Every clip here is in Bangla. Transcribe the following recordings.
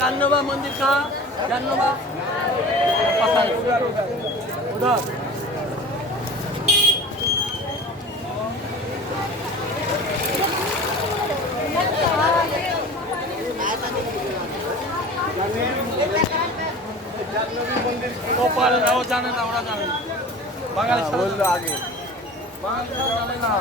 जानोबा मंदिर कहाँ? जानोबा पता नहीं उधर। वो पाले ना वो जाने ना उड़ा जाने बांगाली बोल दो आगे बांगाली जाने ना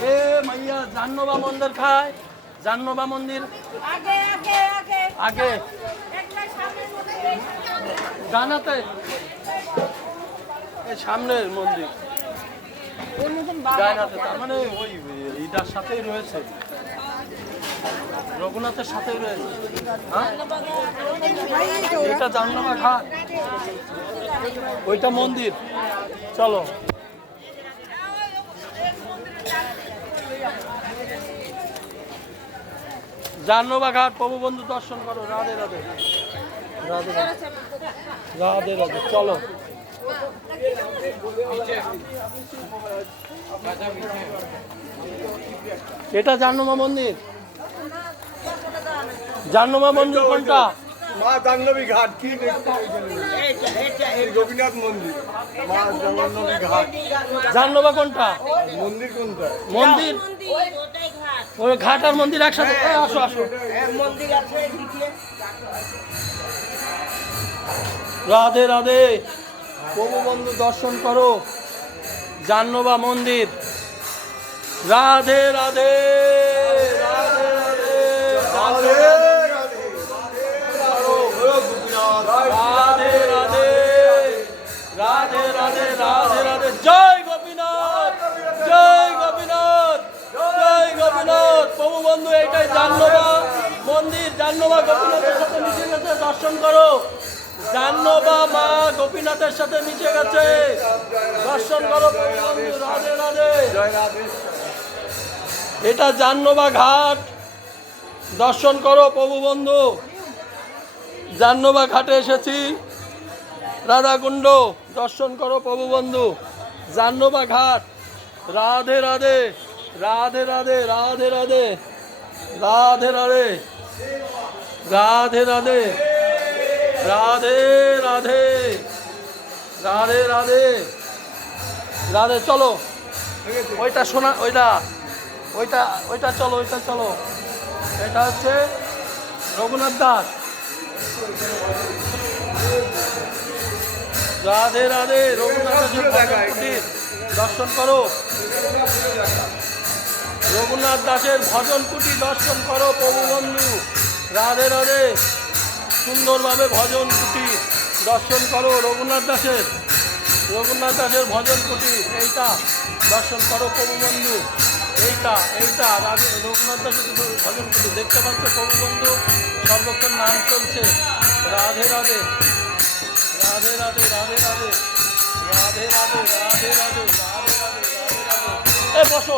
ए मैया जानोबा मंदिर खाए जानोबा मंदिर आगे आगे आगे आगे জানাতে এই সামনের মন্দির জানাতে তার মানে ওই এটার সাথেই রয়েছে রঘুনাথের সাথেই রয়েছে হ্যাঁ এটা জাননোবা ঘাট ওইটা মন্দির চলো জাননোবা ঘাট প্রভু বন্ধু দর্শন করো রাধে রাধে রাধে রাধে রাধে চলো এটা জাহ্নমা মন্দির জাহ্নমা মন্দির কোনটা মা জাহ্নবী ঘাট কি গোপীনাথ মন্দির মা জাহ্নবী ঘাট জাহ্নমা কোনটা মন্দির কোনটা মন্দির ওই ঘাট আর মন্দির একসাথে আসো আসো রাধে রাধে প্রভু বন্ধু দর্শন করো জাহ্নবা মন্দির রাধে রাধে রাধে রাধে রাধে রাধে রাধে রাধে রাধে রাধে রাধে জয় গোপীনাথ জয় গোপীনাথ জয় গোপীনাথ প্রভু বন্ধু এইটাই জাহ্নবা মন্দির জাহ্নবা গোপীনাথের সাথে মিশে গেছে দর্শন করো জাহ্নবা মা গোপীনাথের সাথে মিশে গেছে দর্শন করো রাধে রাধে এটা জাহ্নবা ঘাট দর্শন করো প্রভু বন্ধু জাহ্নবা ঘাটে এসেছি রাধাকুণ্ড দর্শন করো প্রভু বন্ধু জাহ্নবা ঘাট রাধে রাধে রাধে রাধে রাধে রাধে রাধে রাধে রাধে রাধে রাধে রাধে রাধে রাধে রাধে চলো ওইটা শোনা ওইটা ওইটা ওইটা চলো ওইটা চলো এটা হচ্ছে রঘুনাথ দাস রাধে রাধে রঘুনাথের কুটির দর্শন করো রঘুনাথ দাসের ভজন কুটি দর্শন করো প্রভু বন্ধু রাধে রাধে সুন্দরভাবে ভজন কুটি দর্শন করো রঘুনাথ দাসের ভজন কুটি এইটা দর্শন করো প্রভু বন্ধু এইটা রঘুনাথ দাসের ভজন কুটি দেখতে পাচ্ছ প্রভু বন্ধু সর্বক্ষণ নাম চলছে রাধে রাধে রাধে রাধে রাধে রাধে রাধে রাধে রাধে রাধে রাধে রাধে রাধে রাধে এ বসো